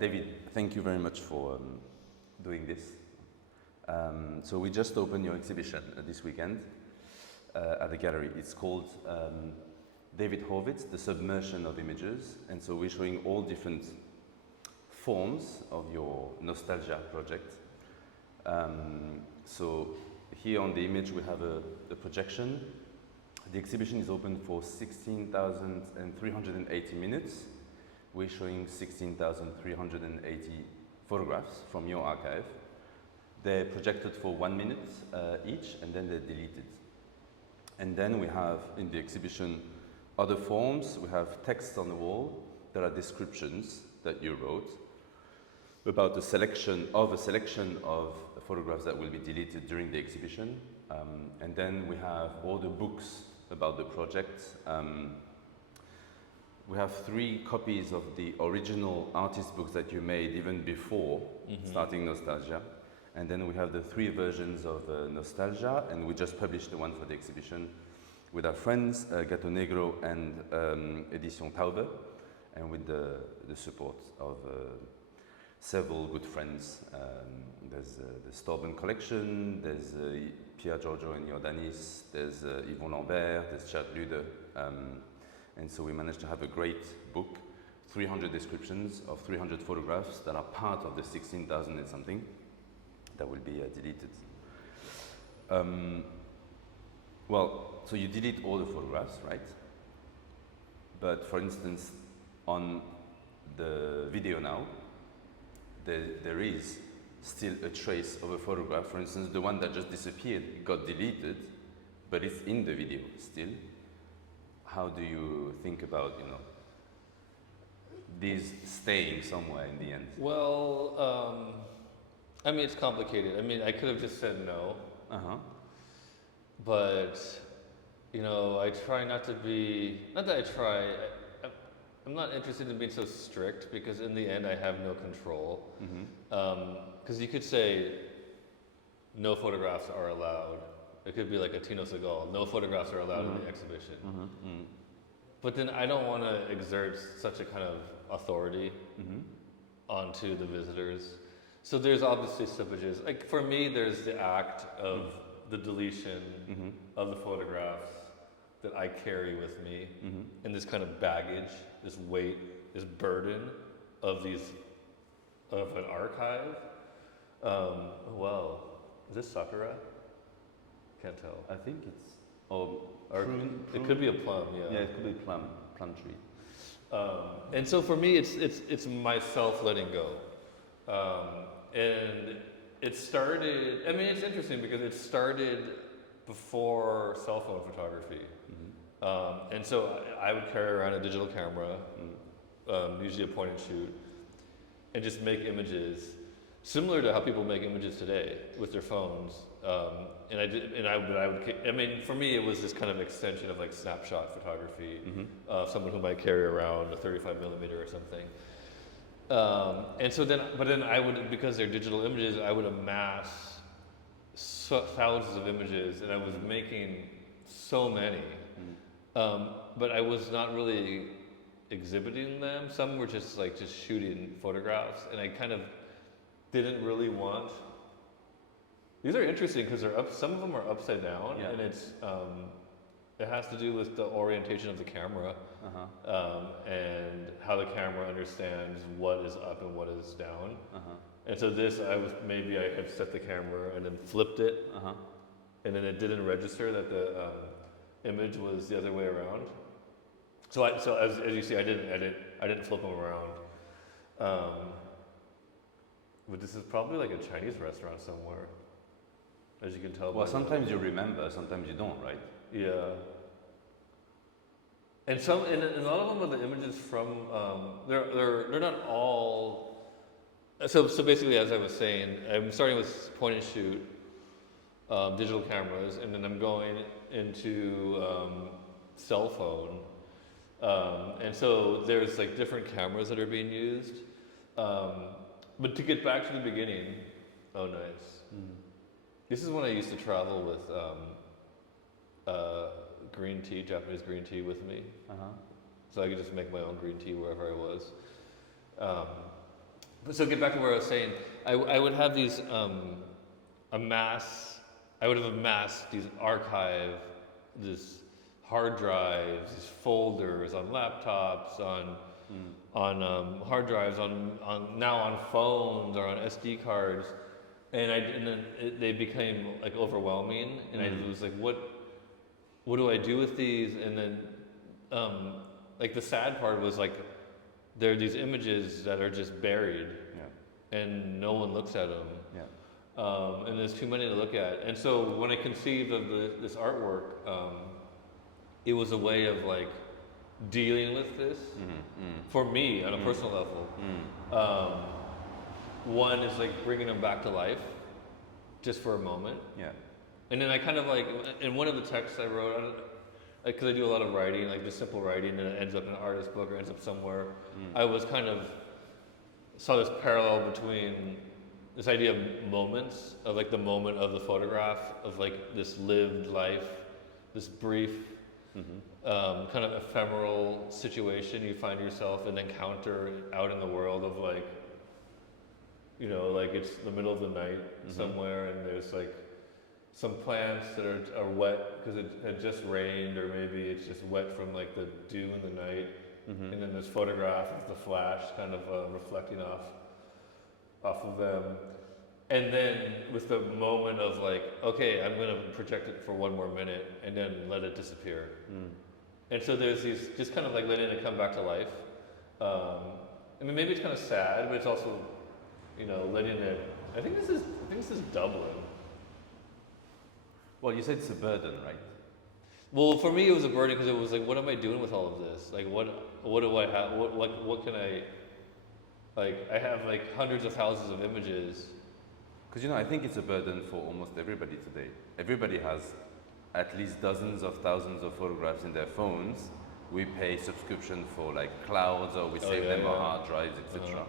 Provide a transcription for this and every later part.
David, thank you very much for doing this. So we just opened your exhibition this weekend at the gallery. It's called David Horvitz, The Submersion of Images. And so we're showing all different forms of your nostalgia project. So here on the image we have a projection. The exhibition is open for 16,380 minutes. We're showing 16,380 photographs from your archive. They're projected for 1 minute each, and then they're deleted. And then we have in the exhibition other forms. We have texts on the wall that are descriptions that you wrote about a selection of photographs that will be deleted during the exhibition. And then we have all the books about the project. We have 3 copies of the original artist books that you made even before starting Nostalgia. And then we have the 3 versions of Nostalgia, and we just published the one for the exhibition with our friends, Gato Negro and Edition Taube, and with the support of several good friends. There's the Storben collection, there's Pierre Giorgio and Jordanis, there's Yvon Lambert, there's Chad Lude. And so we managed to have a great book, 300 descriptions of 300 photographs that are part of the 16,000 and something that will be deleted. Well, so you delete all the photographs, right? But for instance, on the video now, there is still a trace of a photograph. For instance, the one that just disappeared got deleted, but it's in the video still. How do you think about, these staying somewhere in the end? Well, I mean, it's complicated. I mean, I could have just said no. But, I try not to be, not that I try, I'm not interested in being so strict because in the end I have no control. Because you could say no photographs are allowed. It could be like a Tino Segal, no photographs are allowed in the exhibition. But then I don't want to exert such a kind of authority onto the visitors. So there's obviously slippages. Like for me, there's the act of the deletion of the photographs that I carry with me, and this kind of baggage, this weight, this burden of an archive. Well, is this sakura? Can't tell. I think it's prune. It could be a plum. Yeah, it could be plum tree. And so for me, it's myself letting go, and it started. I mean, it's interesting because it started before cell phone photography, and so I would carry around a digital camera, usually a point and shoot, and just make images similar to how people make images today with their phones. I mean, for me, it was this kind of extension of like snapshot photography of someone who might carry around a 35 millimeter or something. And so then I would, because they're digital images, I would amass thousands of images, and I was making so many. But I was not really exhibiting them. Some were just shooting photographs, and I kind of didn't really want. These are interesting because some of them are upside down, and it has to do with the orientation of the camera and how the camera understands what is up and what is down. And so I had set the camera and then flipped it, and then it didn't register that the image was the other way around. So as you see, I didn't flip them around. But this is probably like a Chinese restaurant somewhere, as you can tell. Well, sometimes you remember, sometimes you don't, right? Yeah. And a lot of them are the images from. They're not all. So basically, as I was saying, I'm starting with point and shoot, digital cameras, and then I'm going into cell phone. And so there's like different cameras that are being used. But to get back to the beginning, oh nice. This is when I used to travel with green tea, Japanese green tea with me. So I could just make my own green tea wherever I was. So get back to where I was saying, I would have these I would have amassed these this hard drives, these folders on laptops, on hard drives, now on phones or on SD cards, and then they became like overwhelming, and I was like, what do I do with these? And then like the sad part was like there are these images that are just buried, and no one looks at them. And there's too many to look at. And so when I conceived of this artwork, it was a way of like dealing with this for me on a personal level. One is like bringing them back to life, just for a moment. And then I kind of like, in one of the texts I wrote, because I do a lot of writing, like just simple writing, and it ends up in an artist book or ends up somewhere. I was kind of saw this parallel between this idea of moments, of like the moment of the photograph, of like this lived life, this brief, kind of ephemeral situation you find yourself and encounter out in the world of like, you know, like it's the middle of the night somewhere, and there's like some plants that are wet because it had just rained, or maybe it's just wet from like the dew in the night, and then this photograph of the flash kind of reflecting off of them. And then with the moment of like, okay, I'm going to project it for one more minute and then let it disappear. And so there's these, just kind of like letting it come back to life. I mean, maybe it's kind of sad, but it's also, you know, letting it, I think this is Dublin. Well, you said it's a burden, right? Well, for me, it was a burden because it was like, what am I doing with all of this? Like, what do I have? What can I, like, I have like hundreds of thousands of images. Because, you know, I think it's a burden for almost everybody today. Everybody has at least dozens of thousands of photographs in their phones. We pay subscription for like clouds, or we save them on hard drives, etc.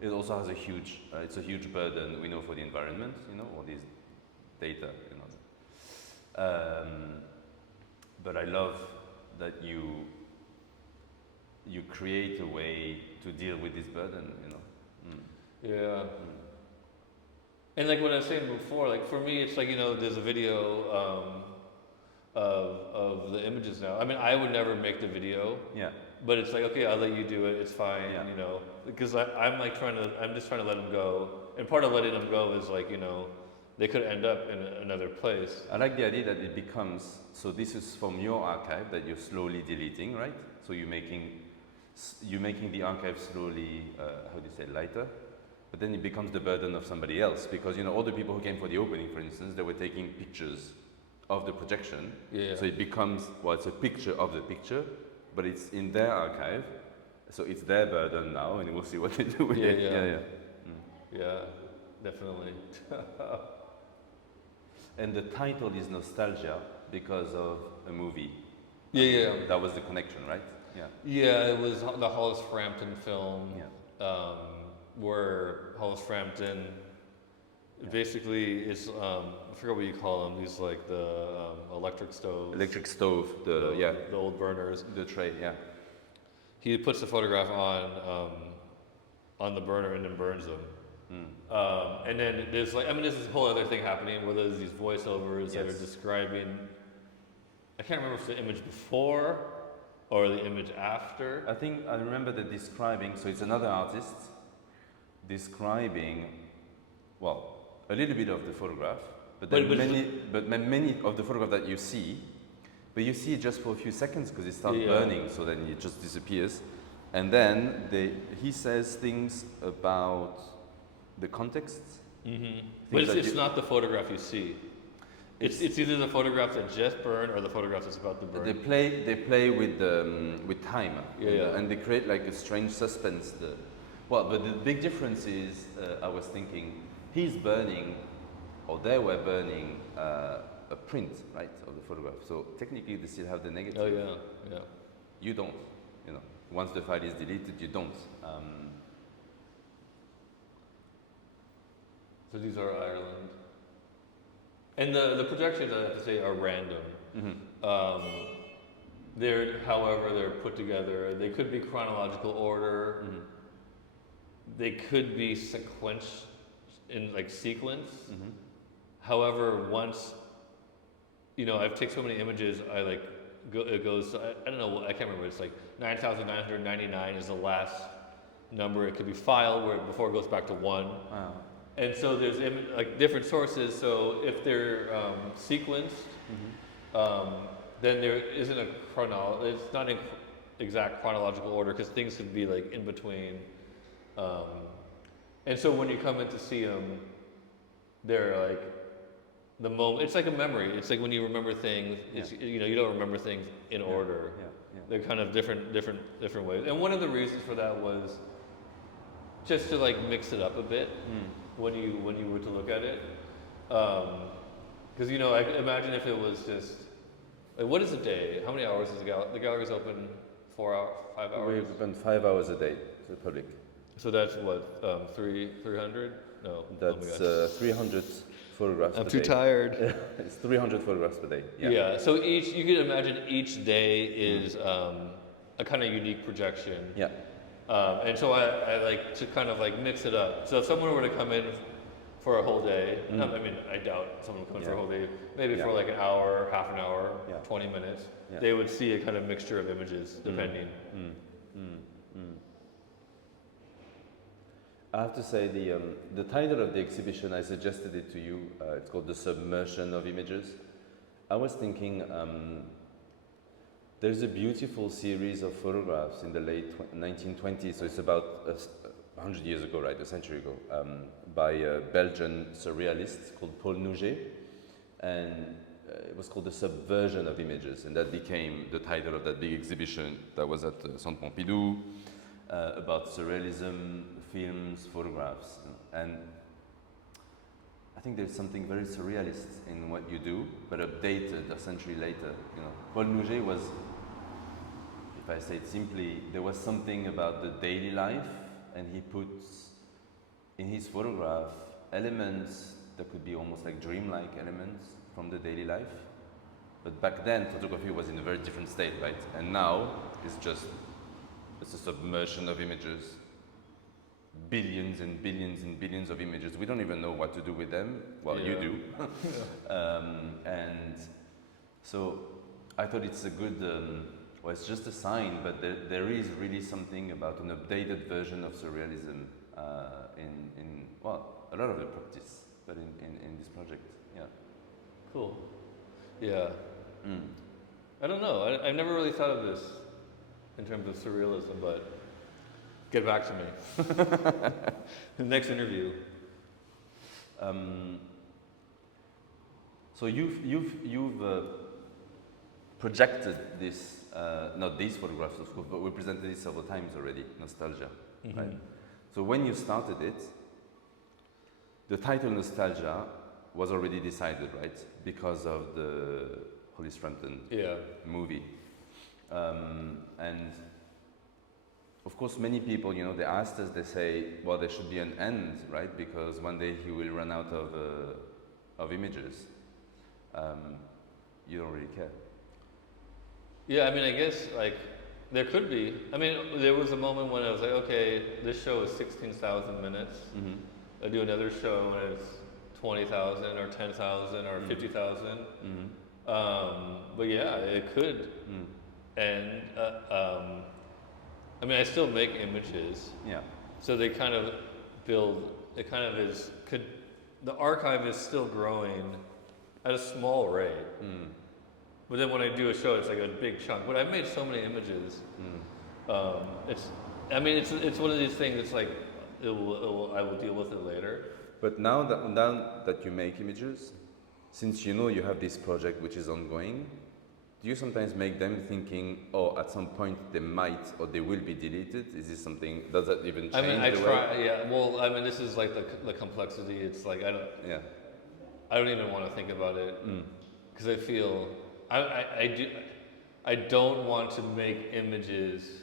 It also has it's a huge burden, we know, for the environment, you know, all these data, you know. But I love that you create a way to deal with this burden, you know. Yeah. And like what I was saying before, like for me, it's like, you know, there's a video of the images now. I mean, I would never make the video. But it's like, okay, I'll let you do it. It's fine, you know, because I'm just trying to let them go. And part of letting them go is like, you know, they could end up in another place. I like the idea that it becomes, so this is from your archive that you're slowly deleting, right? So you're making the archive slowly, how do you say, lighter? But then it becomes the burden of somebody else, because, you know, all the people who came for the opening, for instance, they were taking pictures of the projection. So it becomes, well, it's a picture of the picture, but it's in their archive, so it's their burden now, and we'll see what they do with it. Yeah, definitely. And the title is Nostalgia because of a movie. That was the connection, right? Yeah, it was the Hollis Frampton film, where Hollis Frampton basically is, I forget what you call them, these like the electric stoves. Electric stove, the old burners. The tray, He puts the photograph on the burner and then burns them. And then there's like, I mean, there's this whole other thing happening where there's these voiceovers that are describing, I can't remember if it's the image before or the image after. I think I remember the describing, so it's another artist describing, well, a little bit of the photograph, but many of the photograph that you see, but you see it just for a few seconds because it starts burning, so then it just disappears. And then he says things about the context. But it's not the photograph you see. It's either the photograph that just burned or the photograph that's about to burn. They play with time, and they create like a strange suspense. But the big difference is, I was thinking, he's burning, or they were burning a print, right, of the photograph. So technically, they still have the negative. You don't, you know. Once the file is deleted, you don't. So these are Ireland. And the projections, I have to say, are random. However, they're put together. They could be chronological order. they could be in like sequence. However, once I've taken so many images, it goes. I don't know. I can't remember. It's like 9,999 is the last number. It could be filed before it goes back to one. Wow. And so there's like different sources. So if they're sequenced, then there isn't a chronology. It's not in exact chronological order because things could be like in between. And so when you come in to see them, they're like the moment. It's like a memory. It's like when you remember things. It's, you don't remember things in order. They're kind of different ways. And one of the reasons for that was just to like mix it up a bit when you were to look at it. Because I imagine if it was just like, what is a day? How many hours is the gallery's open? 4 hours, 5 hours. We open 5 hours a day to the public. So that's what 300? No. That's 300 photographs. I'm per too day. tired. It's 300 photographs per day. Yeah. So you could imagine each day is a kind of unique projection. Yeah. And so I like to kind of like mix it up. So if someone were to come in for a whole day, I mean, I doubt someone would come in for a whole day, maybe for like an hour, half an hour, 20 minutes, they would see a kind of mixture of images depending. I have to say the title of the exhibition, I suggested it to you, it's called The Submersion of Images. I was thinking there's a beautiful series of photographs in the late 1920s, so it's about 100 years ago, right, a century ago, by a Belgian surrealist called Paul Nouget, and it was called The Subversion of Images, and that became the title of that big exhibition that was at Centre Pompidou, about surrealism, films, photographs, and I think there's something very surrealist in what you do, but updated a century later. Paul Nouget was, if I say it simply, there was something about the daily life, and he puts in his photograph elements that could be almost like dreamlike elements from the daily life. But back then, photography was in a very different state, right? And now it's a submersion of images, billions and billions and billions of images. We don't even know what to do with them. Well, you do. And so I thought it's a good, well, it's just a sign, but there is really something about an updated version of surrealism in a lot of the practice, but in this project, Cool. Yeah. I don't know. I've never really thought of this in terms of surrealism, but get back to me. The next interview. So you've projected this, not these photographs of course, but we presented it several times already, Nostalgia, right? So when you started it, the title Nostalgia was already decided, right? Because of the Holly Frampton movie. And of course, many people, they asked us, they say, well, there should be an end, right? Because one day he will run out of images. You don't really care. Yeah, I mean, I guess, like, there could be. I mean, there was a moment when I was like, okay, this show is 16,000 minutes. I do another show and it's 20,000 or 10,000 or 50,000. But yeah, it could. And, I mean, I still make images. Yeah. So they kind of build, the archive is still growing at a small rate. But then when I do a show, it's like a big chunk. But I've made so many images. It's one of these things. It's like I will deal with it later. But now that you make images, since you have this project which is ongoing, do you sometimes make them thinking, oh, at some point they might or they will be deleted? Is this something? Does that even change? I mean, I try. Yeah. Well, I mean, this is like the complexity. It's like I don't. Yeah. I don't even want to think about it because I feel I don't want to make images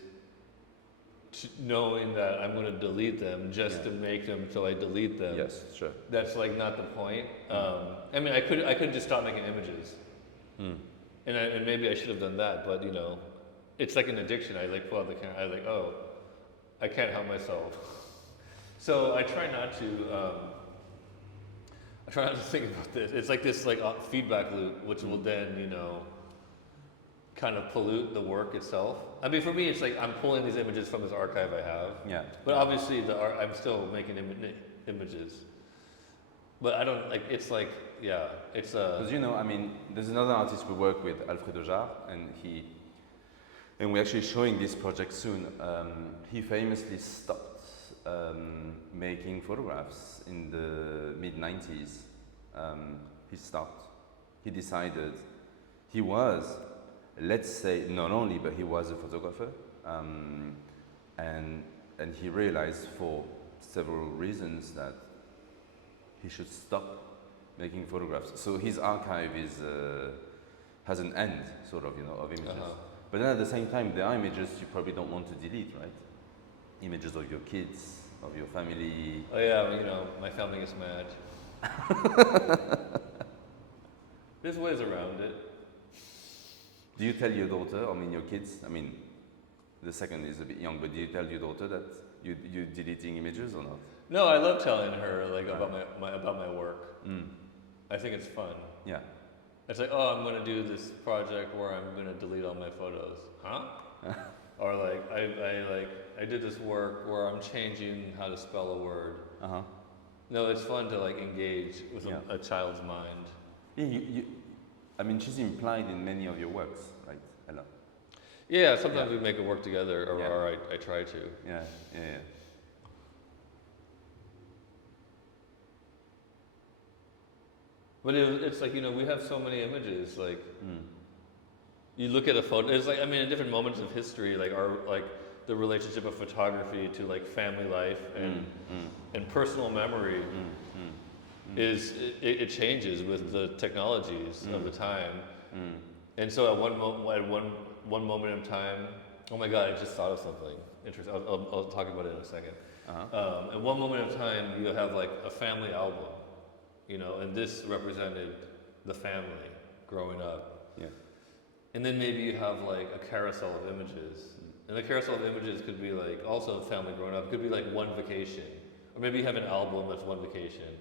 knowing that I'm going to delete them just to make them so I delete them. Yes, sure. That's like not the point. I mean, I could just stop making images, and maybe I should have done that. But it's like an addiction. I like pull out the camera. I like, oh, I can't help myself. So I try not to. I try not to think about this. It's like this feedback loop, which will then kind of pollute the work itself. I mean, for me, it's like I'm pulling these images from this archive I have. Yeah. But obviously, I'm still making images. But I don't like. It's like it's a. Because I mean, there's another artist we work with, Alfredo Jarre, and we're actually showing this project soon. He famously stopped making photographs in the mid 90s. He stopped. He decided he was, let's say, not only, but he was a photographer, and he realized for several reasons that he should stop making photographs. So his archive has an end, sort of, of images. But then at the same time, there are images you probably don't want to delete, right? Images of your kids, of your family. Oh yeah, my family gets mad. There's ways around it. Do you tell your daughter, your kids, the second is a bit young, but do you tell your daughter that you're deleting images or not? No, I love telling her about my work. I think it's fun. Yeah. It's like, oh, I'm going to do this project where I'm going to delete all my photos. Huh? Or I did this work where I'm changing how to spell a word. No, it's fun to engage with a child's mind. Yeah, she's implied in many of your works, right, Ella? Yeah, sometimes we make it work together, or I try to. Yeah. But it's like, we have so many images, you look at a photo, it's like, in different moments of history, the relationship of photography to family life and personal memory it changes with the technologies of the time. And so at one moment in time, oh my God, I just thought of something interesting. I'll talk about it in a second. At one moment in time, you have a family album. And this represented the family growing up. Yeah. And then maybe you have a carousel of images. And the carousel of images could be also family growing up. It could be one vacation. Or maybe you have an album that's one vacation.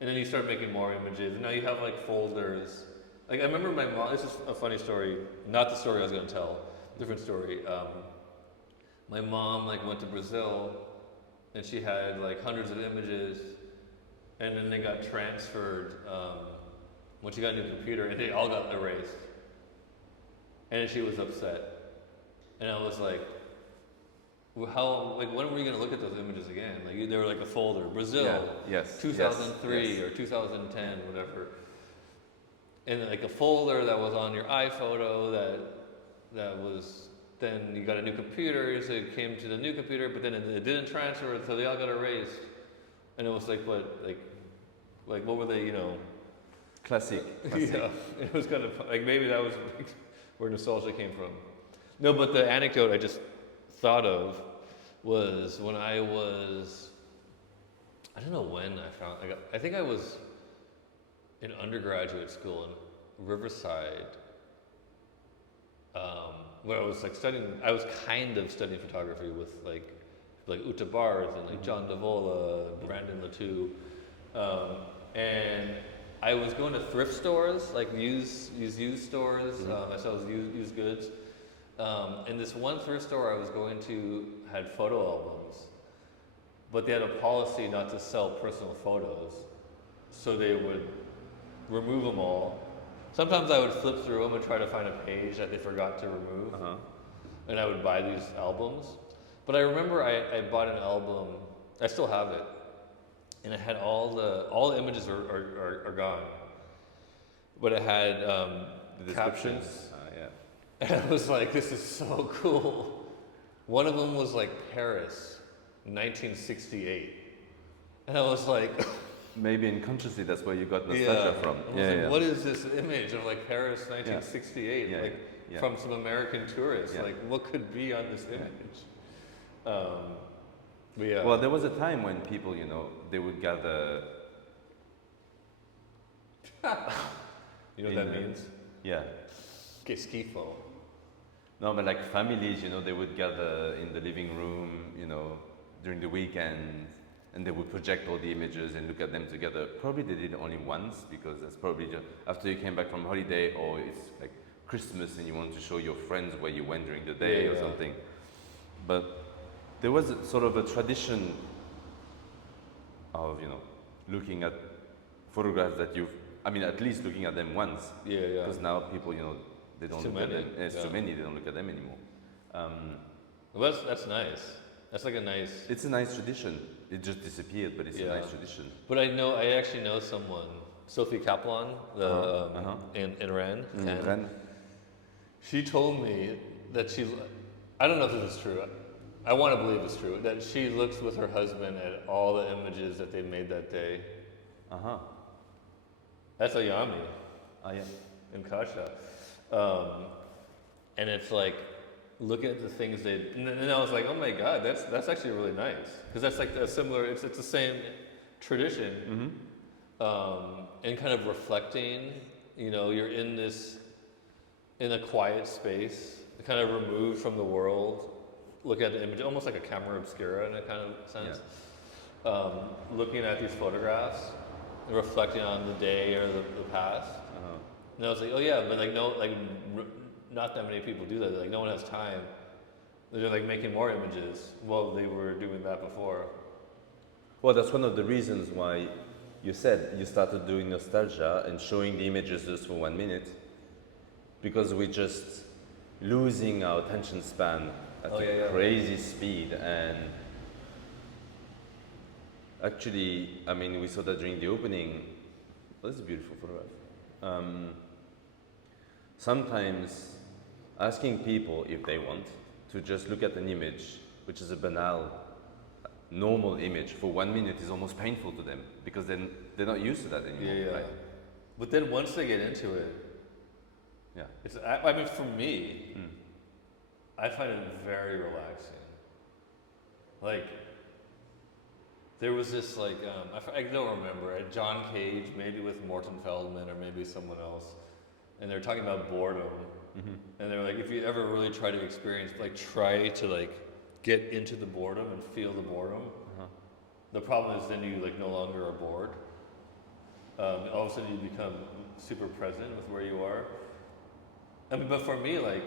And then you start making more images. And now you have folders. I remember my mom, this is a funny story, not the story I was going to tell, different story. My mom went to Brazil and she had hundreds of images. And then they got transferred when she got a new computer, and they all got erased. And she was upset. And I was like, well, when were you going to look at those images again? They were a folder. Brazil, 2003 or 2010, whatever. And a folder that was on your iPhoto that was, then you got a new computer, so it came to the new computer, but then it didn't transfer, so they all got erased. And it was what were they, Classic. Yeah, it was kind of, maybe that was where nostalgia came from. No, but the anecdote I just thought of was when I was, I don't know when I think I was in undergraduate school in Riverside, where I was I was kind of studying photography with Uta Barth and John Davola, Brandon Latoux, and I was going to thrift stores, used stores. I saw used goods, and this one thrift store I was going to had photo albums, but they had a policy not to sell personal photos, so they would remove them all. Sometimes I would flip through them and try to find a page that they forgot to remove, and I would buy these albums. But I remember I bought an album, I still have it, and it had all the images are gone. But it had The captions. descriptions. And I was like, this is so cool. One of them was Paris, 1968. And I was like, Maybe unconsciously that's where you got nostalgia from. I was like, what is this image of Paris 1968? From some American tourists. Yeah. What could be on this image? Well, there was a time when people, they would gather. You know what that means? Yeah. Que schifo. No, but families, they would gather in the living room, during the weekend, and they would project all the images and look at them together. Probably they did it only once because that's probably just after you came back from holiday, or it's like Christmas and you want to show your friends where you went during the day Yeah, or yeah. something. But there was sort of a tradition of, looking at photographs that I mean, at least looking at them once. Yeah, yeah. Because now people, they don't Too look at many, them. It's yeah. too many, they don't look at them anymore. Well, that's nice. That's like a nice. It's a nice tradition. It just disappeared, but it's a Yeah. nice tradition. But I actually know someone, Sophie Kaplan, in Rennes, and Then, she told me that I don't know if this is true. I want to believe it's true. That she looks with her husband at all the images that they made that day. That's Ayami yeah. in Kasha. And it's like, look at the things and I was like, oh my God, that's actually really nice. Because that's like a similar, it's the same tradition. And kind of reflecting, you're in a quiet space, kind of removed from the world, look at the image, almost like a camera obscura in a kind of sense. Yeah. Looking at these photographs, and reflecting on the day or the past. And I was like, oh yeah, but like not that many people do that. Like no one has time. They're like making more images. Well, they were doing that before. Well, that's one of the reasons why you said you started doing nostalgia and showing the images just for 1 minute, because we're just losing our attention span at a crazy speed. And actually, I mean, we saw that during the opening. Well, this is a beautiful photograph. Sometimes asking people if they want to just look at an image, which is a banal, normal image, for 1 minute is almost painful to them because then they're not used to that anymore. Yeah. Right? But then once they get into it, Yeah. I mean, for me, I find it very relaxing. Like, there was this like, I don't remember, John Cage, maybe with Morton Feldman or maybe someone else, and they're talking about boredom. And they're like, if you ever really try to experience, like try to like get into the boredom and feel the boredom. The problem is then you like no longer are bored. All of a sudden you become super present with where you are. I mean, but for me, like,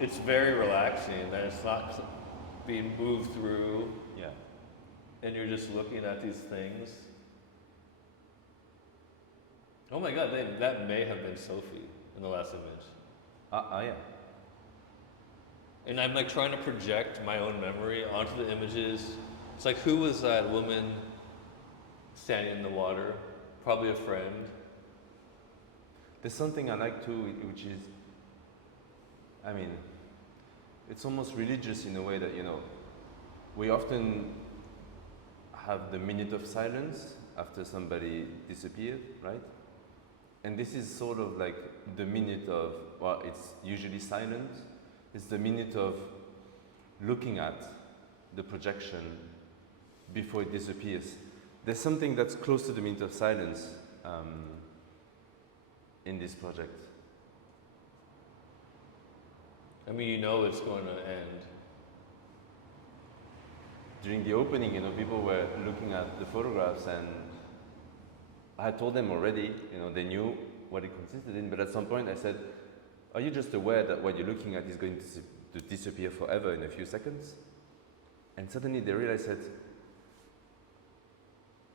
it's very relaxing that it's not being moved through, Yeah. and you're just looking at these things. Oh my God, that may have been Sophie in the last image. Yeah. And I'm like trying to project my own memory onto the images. It's like, who was that woman standing in the water? Probably a friend. There's something I like too, which is, I mean, it's almost religious in a way that, we often have the minute of silence after somebody disappeared, right? And this is sort of like the minute of, well, it's usually silent. It's the minute of looking at the projection before it disappears. There's something that's close to the minute of silence in this project. I mean, it's going to end. During the opening, people were looking at the photographs, and I had told them already, they knew what it consisted in, but at some point I said, are you just aware that what you're looking at is going to disappear forever in a few seconds? And suddenly they realized that,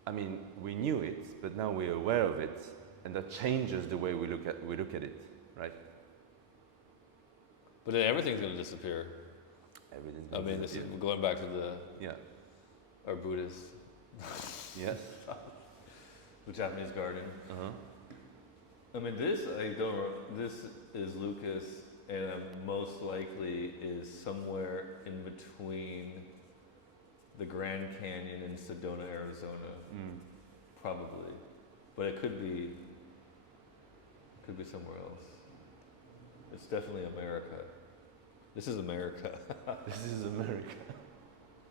I mean, we knew it, but now we're aware of it, and that changes the way we look at it, right? But then everything's going to disappear. Everything's I going to mean, this is disappear. going back to Yeah. our Buddhist, Yes. the Japanese garden. I mean, this is Lucas, and most likely is somewhere in between the Grand Canyon and Sedona, Arizona, probably. But it could be somewhere else. It's definitely America. This is America. This is America.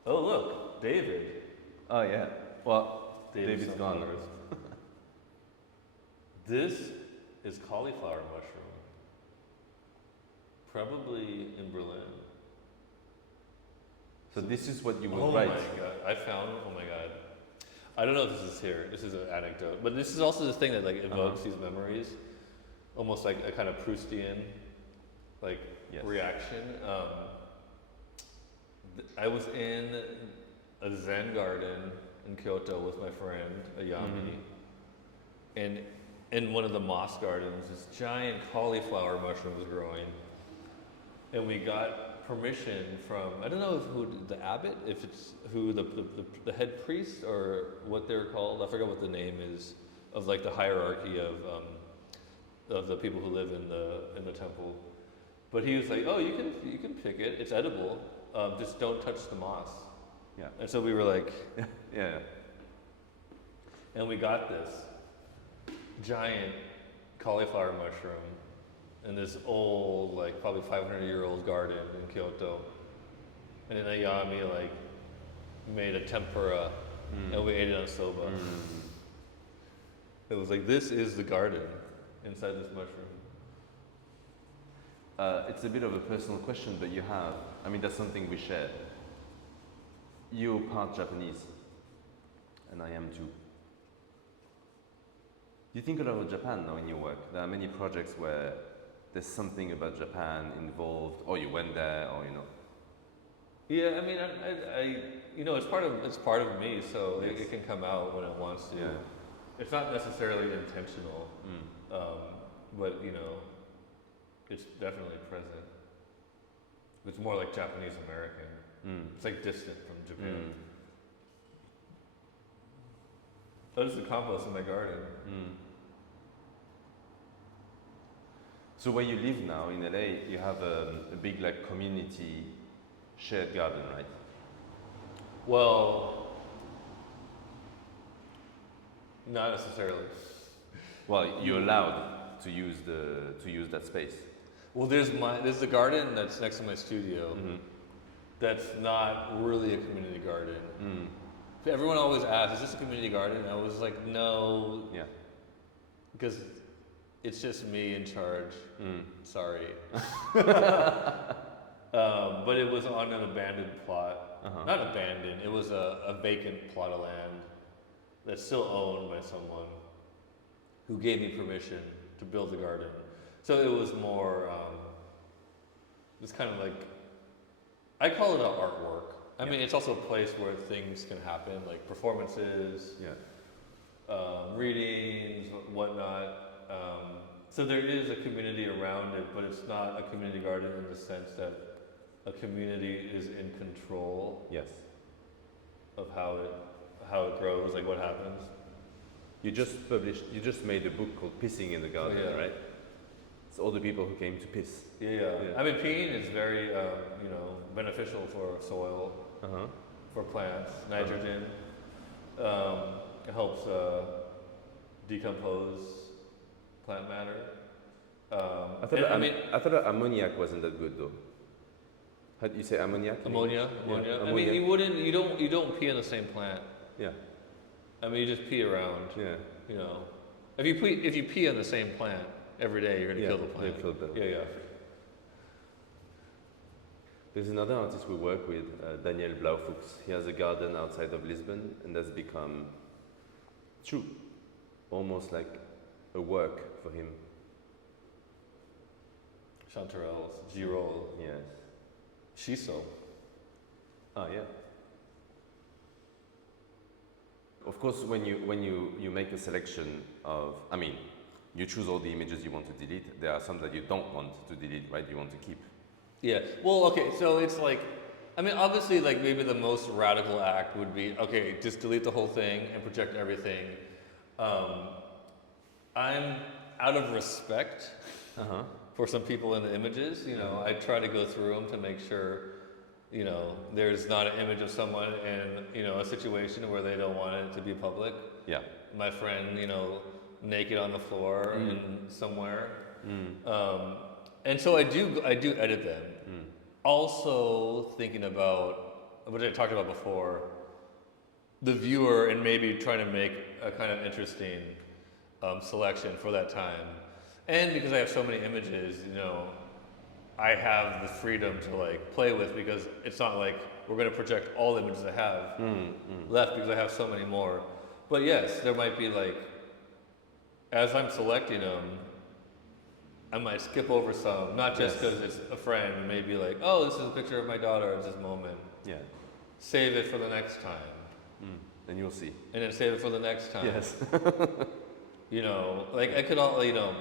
Oh look, David. Oh yeah. Well, David's gone. Sunflowers. This is cauliflower mushroom. Probably in Berlin. So this is what you Oh would my write. god! Oh my god! I don't know if this is here. This is an anecdote, but this is also the thing that like evokes these memories, almost like a kind of Proustian, like Yes. reaction. I was in a Zen garden in Kyoto with my friend Ayami, and in one of the moss gardens, this giant cauliflower mushroom was growing, and we got permission from I don't know if who the abbot, if it's who the head priest or what they're called. I forget what the name is of like the hierarchy of the people who live in the temple. But he was like, "Oh, you can pick it. It's edible. Just don't touch the moss." Yeah. And so we were like, Yeah. and we got this giant cauliflower mushroom in this old, like probably 500-year-old garden in Kyoto. And then Ayami like made a tempura, and we ate it on soba. It was like, this is the garden inside this mushroom. It's a bit of a personal question, but you have, I mean, that's something we share. You're part Japanese, and I am too. You think a lot of Japan now in your work. There are many projects where there's something about Japan involved, or you went there, or you know. Yeah, I mean, I you know, it's part of me, so Yes. it can come out when it wants to. Yeah. It's not necessarily intentional, but you know, it's definitely present. It's more like Japanese American. It's like distant from Japan. That is the compost in my garden. So where you live now in LA, you have a big like community shared garden, right? Well, not necessarily. Well, you're allowed to use that space. Well, there's the garden that's next to my studio. That's not really a community garden. Everyone always asks, "Is this a community garden?" And I was like, "No," Yeah. because it's just me in charge. Sorry. But it was on an abandoned plot. Not abandoned. It was a vacant plot of land that's still owned by someone who gave me permission to build the garden. So it was more. It's kind of like, I call it an artwork. I mean, it's also a place where things can happen, like performances, readings, whatnot. So there is a community around it, but it's not a community garden in the sense that a community is in control Yes. of how it grows, like what happens. You just made a book called Pissing in the Garden, Yeah. right? It's all the people who came to piss. Yeah. I mean, peeing is very, beneficial for soil, for plants. Nitrogen it helps decompose plant matter. I thought that ammoniac wasn't that good though. How do you say ammoniac? Ammonia. Yeah, I mean, you don't pee in the same plant. Yeah. I mean, you just pee around. Yeah. You know, if you pee on the same plant every day, you're gonna kill the plant. Kill the Yeah. There's another artist we work with, Daniel Blaufuchs. He has a garden outside of Lisbon, and that's become true, almost like a work for him. Chanterelles, Giraud, Yes. Shiso. Ah, yeah. Of course, when you make a selection of, I mean, you choose all the images you want to delete. There are some that you don't want to delete, right? You want to keep. Yeah. Well, okay. So it's like, I mean, obviously, like maybe the most radical act would be, okay, just delete the whole thing and project everything. I'm out of respect for some people in the images. You know, I try to go through them to make sure, you know, there's not an image of someone in, you know, a situation where they don't want it to be public. Yeah. My friend, you know, naked on the floor in somewhere. And so I do edit them. Also thinking about what I talked about before, the viewer, and maybe trying to make a kind of interesting selection for that time. And because I have so many images, you know, I have the freedom to like play with, because it's not like we're going to project all the images I have left because I have so many more. But yes, there might be like, as I'm selecting them, I might skip over some, not just because it's a friend, but maybe like, oh, this is a picture of my daughter at this moment. Yeah. Save it for the next time. Then you'll see. And then save it for the next time. Yes. You know, like I could all, you know,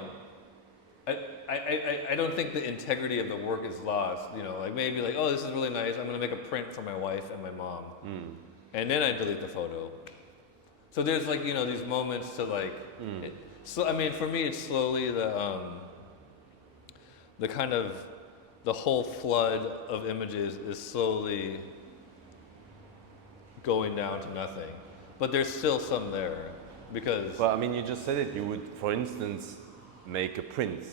I don't think the integrity of the work is lost. You know, like maybe like, oh, this is really nice. I'm going to make a print for my wife and my mom. And then I delete the photo. So there's like, you know, these moments to like, so I mean, for me, it's slowly the kind of, the whole flood of images is slowly going down to nothing. But there's still some there because... Well, I mean, you just said it. You would, for instance, make a print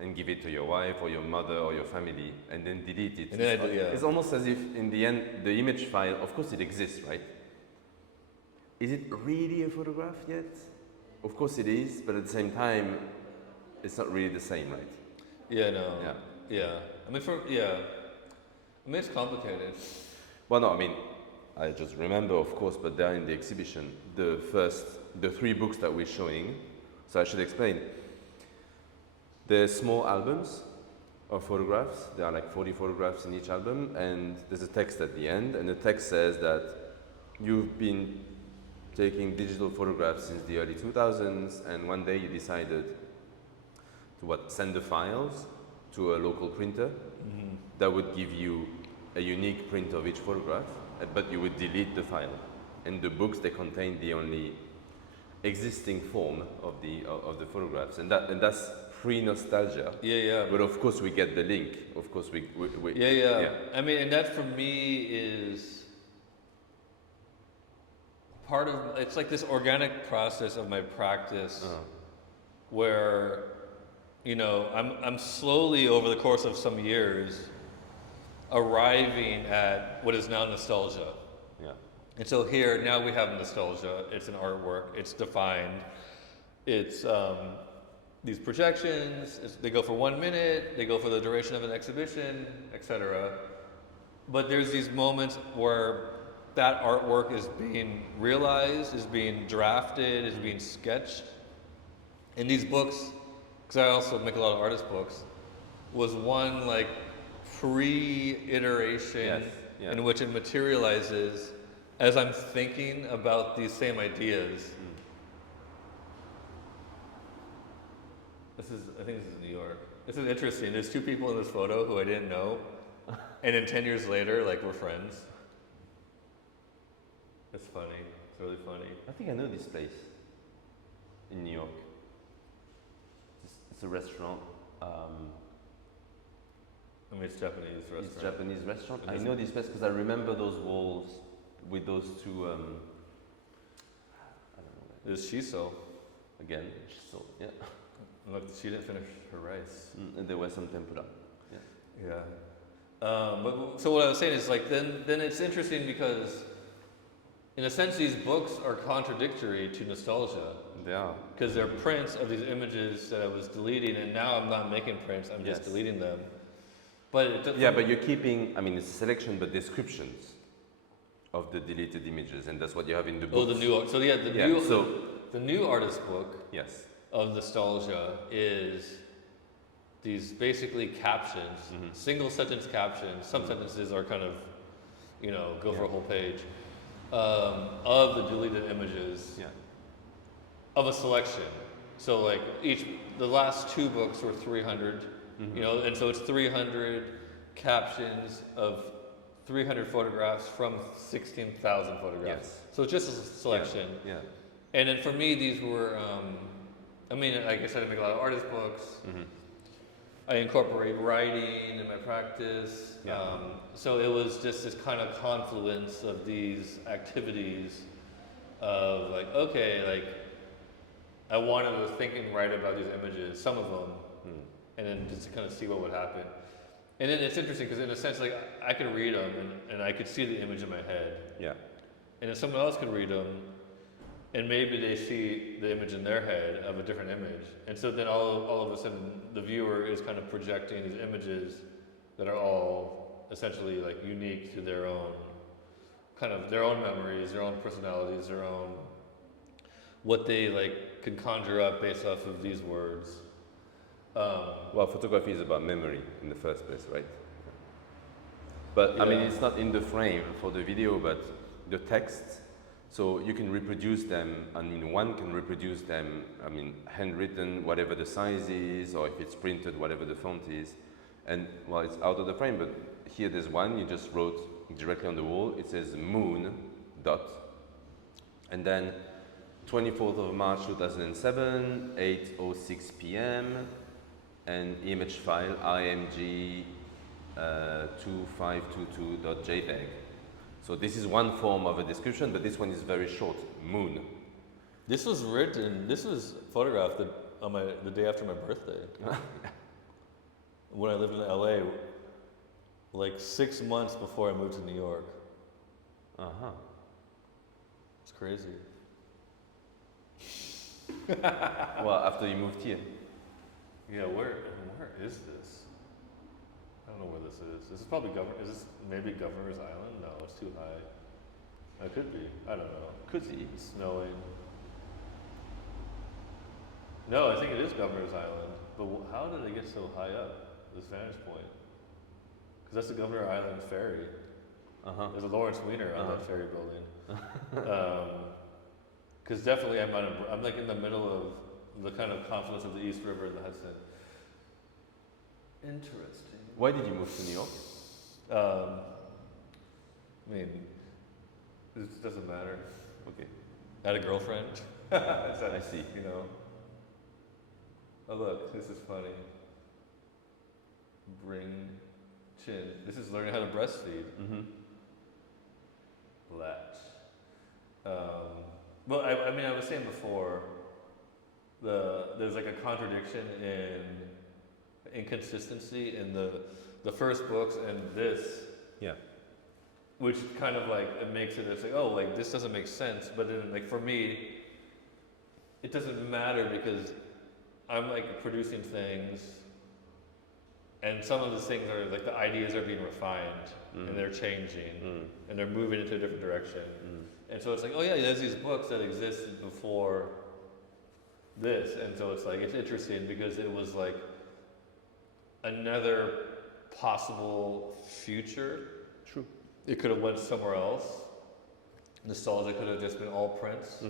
and give it to your wife or your mother or your family and then delete it. And then It's almost as if in the end, the image file, of course it exists, right? Is it really a photograph yet? Of course it is, but at the same time, it's not really the same, right? Yeah, no. Yeah. Yeah. I mean, it's complicated. Well, no, I mean, I just remember, of course, but they're in the exhibition, the 3 books that we're showing. So I should explain. They're small albums of photographs. There are like 40 photographs in each album, and there's a text at the end, and the text says that you've been taking digital photographs since the early 2000s, and one day you decided to send the files to a local printer that would give you a unique print of each photograph, but you would delete the file. And the books, they contain the only existing form of the photographs, and that's pre-nostalgia. Yeah. But of course we get the link. Of course we Yeah. I mean, and that for me is part of, it's like this organic process of my practice where, you know, I'm slowly over the course of some years arriving at what is now nostalgia. Yeah. And so here, now we have nostalgia. It's an artwork. It's defined. It's these projections. They go for 1 minute. They go for the duration of an exhibition, etc. But there's these moments where that artwork is being realized, is being drafted, is being sketched. And these books, because I also make a lot of artist books, was one like pre-iteration in which it materializes as I'm thinking about these same ideas. I think this is New York. This is interesting. There's 2 people in this photo who I didn't know, and then 10 years later, like, we're friends. It's funny. It's really funny. I think I know this place in New York. It's a restaurant. I mean, it's Japanese restaurant. It's Japanese restaurant. I know this place because I remember those walls with those 2. I don't know. There's Shiso. Again, Shiso. Yeah. Look, she didn't finish her rice. And there was some tempura. Yeah. But so what I was saying is like then it's interesting because in a sense these books are contradictory to nostalgia. They are. Because they're prints of these images that I was deleting, and now I'm not making prints, I'm just deleting them. But but you're keeping, I mean, it's a selection, but descriptions of the deleted images, and that's what you have in the book. Oh, the new, so yeah, the new artist book of nostalgia is these basically captions, single sentence captions. Some sentences are kind of, you know, go for a whole page of the deleted images of a selection. So like the last 2 books were 300, you know, and so it's 300 captions of 300 photographs from 16,000 photographs. So it's just a selection. And then for me, these were, I mean, like I said, I make a lot of artist books. I incorporate writing in my practice. So it was just this kind of confluence of these activities of like, okay, like I wanted to think and write about these images, some of them, and then just to kind of see what would happen. And then it's interesting because in a sense, like I could read them and I could see the image in my head. And then someone else could read them and maybe they see the image in their head of a different image. And so then all of a sudden the viewer is kind of projecting these images that are all essentially like unique to their own kind of their own memories, their own personalities, their own what they like can conjure up based off of these words. Well, photography is about memory in the first place, right? But I mean, Yeah. it's not in the frame for the video, but the text. So you can reproduce them. I mean, one can reproduce them. I mean, handwritten, whatever the size is, or if it's printed, whatever the font is. And well, it's out of the frame. But here, there's one you just wrote directly on the wall. It says moon dot, and then 24th of March 2007, 8:06 p.m. and image file img 2522.jpg. So this is one form of a description, but this one is very short. Moon. This was photographed on the day after my birthday. When I lived in LA, like 6 months before I moved to New York. Uh-huh. It's crazy. Well, after you moved here. Yeah, where is this? I don't know where this is. This is probably is this maybe Governor's Island? No, it's too high. It could be. I don't know. Could be. It's snowing. No, I think it is Governor's Island. But how did it get so high up, this vantage point? Because that's the Governor Island ferry. Uh-huh. There's a Lawrence Weiner on that ferry building. Because definitely I'm like in the middle of the kind of confluence of the East River and the Hudson. Interesting. Why did you move to New York? I mean, it doesn't matter. Okay. I had a girlfriend. I see. You know. Oh look, this is funny. Bring chin. This is learning how to breastfeed. Mm-hmm. Latch. Well, I mean, I was saying before, there's like a contradiction in inconsistency in the first books and this. Yeah. Which kind of like it makes it's like, oh, like this doesn't make sense. But then like for me, it doesn't matter because I'm like producing things, and some of these things are like the ideas are being refined and they're changing and they're moving into a different direction. And so it's like, oh yeah, there's these books that existed before this, and so it's like it's interesting because it was like another possible future. True. It could have went somewhere else. Nostalgia could have just been all prints.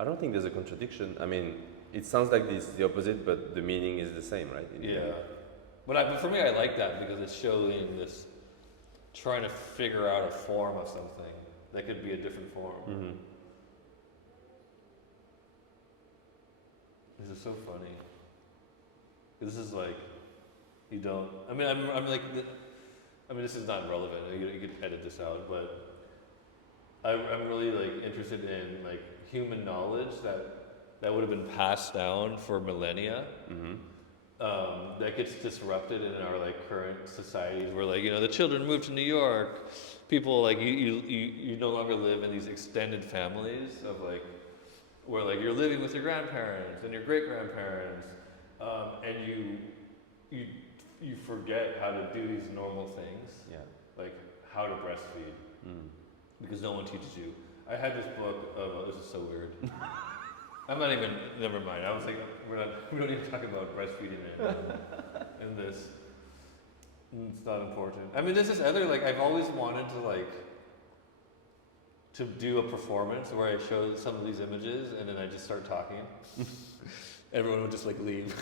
I don't think there's a contradiction. I mean, it sounds like it's the opposite, but the meaning is the same, right? Yeah. But for me, I like that because it's showing this, trying to figure out a form of something that could be a different form. Mm-hmm. This is so funny. This is like, you don't, I mean, I'm like, I mean, this is not relevant. You could edit this out, but I'm really like interested in like human knowledge that would have been passed down for millennia. That gets disrupted in our like current societies where like, you know, the children move to New York, people like you no longer live in these extended families of like where like you're living with your grandparents and your great grandparents, and you forget how to do these normal things. Yeah. Like how to breastfeed because no one teaches you. I had this book of this is so weird. I'm not even. Never mind. I was like, we don't even talk about breastfeeding in this. It's not important. I mean, this is other like I've always wanted to do a performance where I show some of these images and then I just start talking. Everyone would just like leave.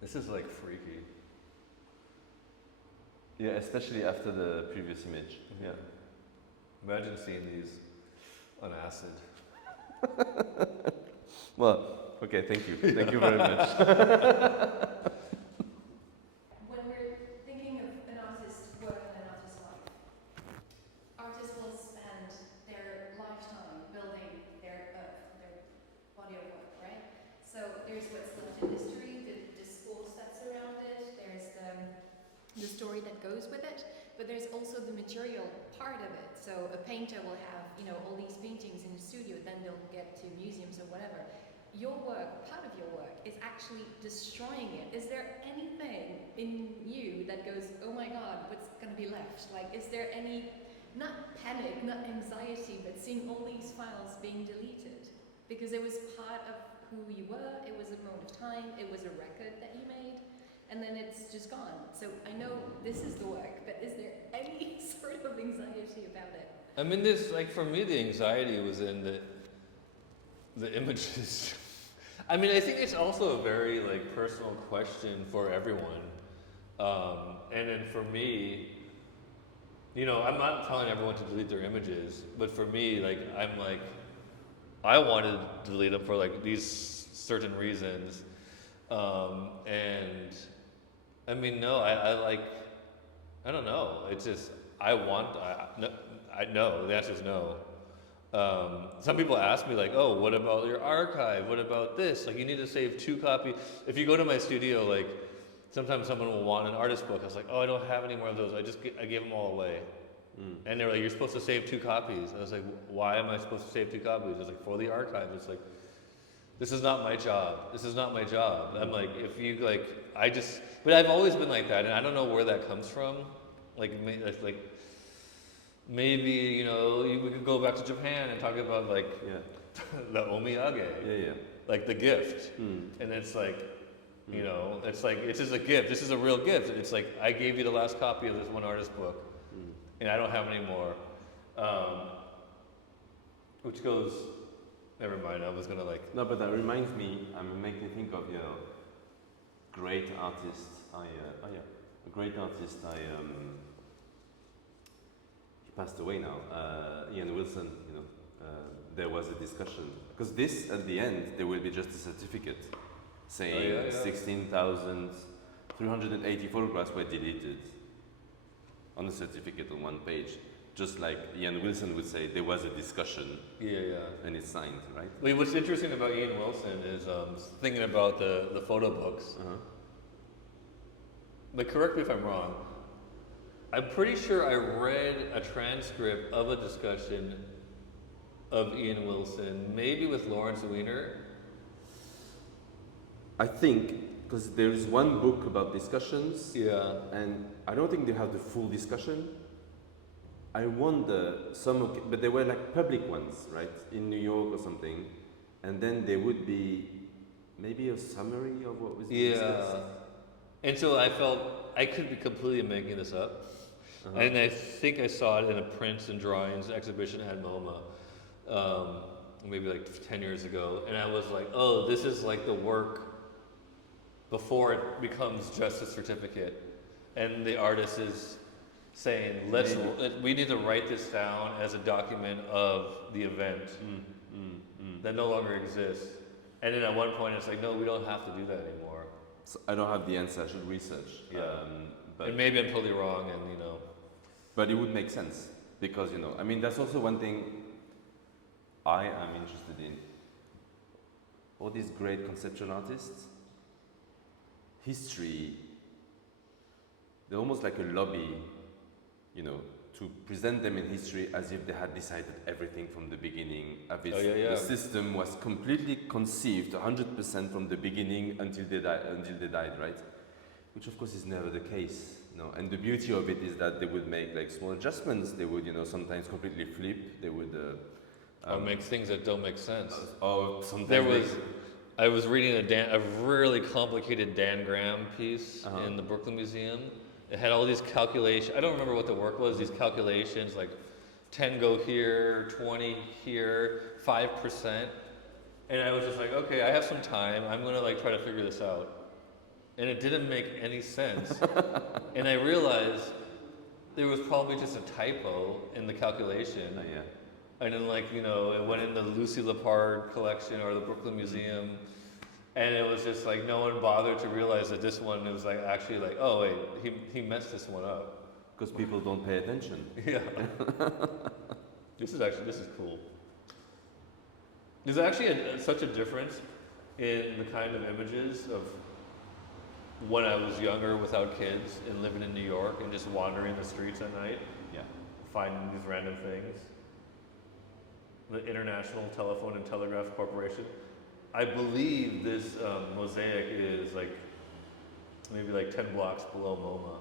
This is like freaky. Yeah, especially after the previous image. Yeah. Imagine seeing these on acid. Well, okay, thank you. Thank you very much. When we're thinking of an artist's work and an artist's life, artists will spend their lifetime building their body of work, right? So there's what's left in history, the discourse that's around it, there's the story that goes with it, but there's also the material part of it. So a painter will have, you know, all these paintings in the studio, then they'll get to museums or whatever. your work, part of your work, is actually destroying it. Is there anything in you that goes, oh my God, what's going to be left? Like, is there any, not panic, not anxiety, but seeing all these files being deleted? Because it was part of who you were, it was a moment of time, it was a record that you made, and then it's just gone. So I know this is the work, but is there any sort of anxiety about it? I mean, this, like, for me, the anxiety was in the images. I mean, I think it's also a very, like, personal question for everyone. And then for me, you know, I'm not telling everyone to delete their images, but for me, like, I'm like, I wanted to delete them for, like, these certain reasons. And I mean, no, I like, I don't know. It's just, no, the answer is no. Some people ask me, like, oh, what about your archive? What about this? Like, you need to save 2 copies. If you go to my studio, like, sometimes someone will want an artist book. I was like, oh, I don't have any more of those. I gave them all away. And they're like, you're supposed to save 2 copies. I was like, why am I supposed to save 2 copies? It's like, for the archive. It's like, this is not my job. This is not my job. I'm like, if you, like, but I've always been like that, and I don't know where that comes from. Like maybe, you know, we could go back to Japan and talk about, like, the omiyage. Yeah. Like the gift. And it's like, you know, it's like, it's just a gift. This is a real gift. It's like, I gave you the last copy of this one artist book, and I don't have any more. Which goes, never mind, I was gonna, like. No, but that reminds me, make me think of, you know, great artists. A great artist. He passed away now. Ian Wilson. You know, there was a discussion because this, at the end, there will be just a certificate saying 16,380 photographs were deleted on the certificate on one page. Just like Ian Wilson would say, there was a discussion. And it's signed, right? Wait, what's interesting about Ian Wilson is thinking about the photo books. But correct me if I'm wrong. I'm pretty sure I read a transcript of a discussion of Ian Wilson, maybe with Lawrence Weiner. I think, because there is one book about discussions. And I don't think they have the full discussion. I wonder, but they were like public ones, right? In New York or something. And then there would be maybe a summary of what was discussed. And so I felt, I could be completely making this up. And I think I saw it in a prints and drawings exhibition at MoMA, maybe like 10 years ago. And I was like, oh, this is like the work before it becomes just a certificate. And the artist is saying, we need to write this down as a document of the event that no longer exists. And then at one point it's like, no, we don't have to do that anymore. So I don't have the answer, I should research. And maybe I'm totally wrong, and you know. But it would make sense, because, you know, I mean, that's also one thing I am interested in. All these great conceptual artists, history, they're almost like a lobby, you know, to present them in history as if they had decided everything from the beginning. The system was completely conceived 100% from the beginning until they died, right? Which of course is never the case. No, and the beauty of it is that they would make like small adjustments. They would, you know, sometimes completely flip. They would or make things that don't make sense. Or sometimes I was reading a really complicated Dan Graham piece in the Brooklyn Museum. It had all these calculations. I don't remember what the work was. These calculations, like 10 go here, 20 here, 5%. And I was just like, okay, I have some time. I'm gonna like try to figure this out. And it didn't make any sense. And I realized there was probably just a typo in the calculation. And then, like, you know, it went in the Lucy Lepard collection or the Brooklyn Museum. And it was just like, no one bothered to realize that this one, it was like actually like, oh wait, he messed this one up. Because people don't pay attention. This is cool. There's actually such a difference in the kind of images of when I was younger without kids and living in New York and just wandering the streets at night, finding these random things. The International Telephone and Telegraph Corporation. I believe this mosaic is like maybe like 10 blocks below MoMA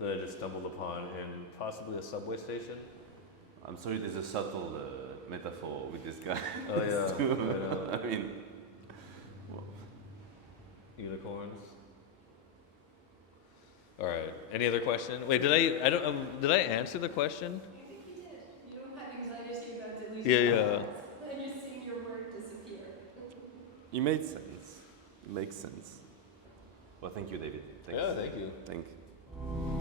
that I just stumbled upon in possibly a subway station. I'm sorry, there's a subtle metaphor with this guy. Oh yeah, I know. I mean, well, Unicorns. All right. Any other question? Wait, did did I answer the question? I think you did. You don't have anxiety about delusion. Yeah. And you're seeing your work disappear. it made sense. It makes sense. Well, thank you, David. Thanks. Yeah, thank you. Thank you.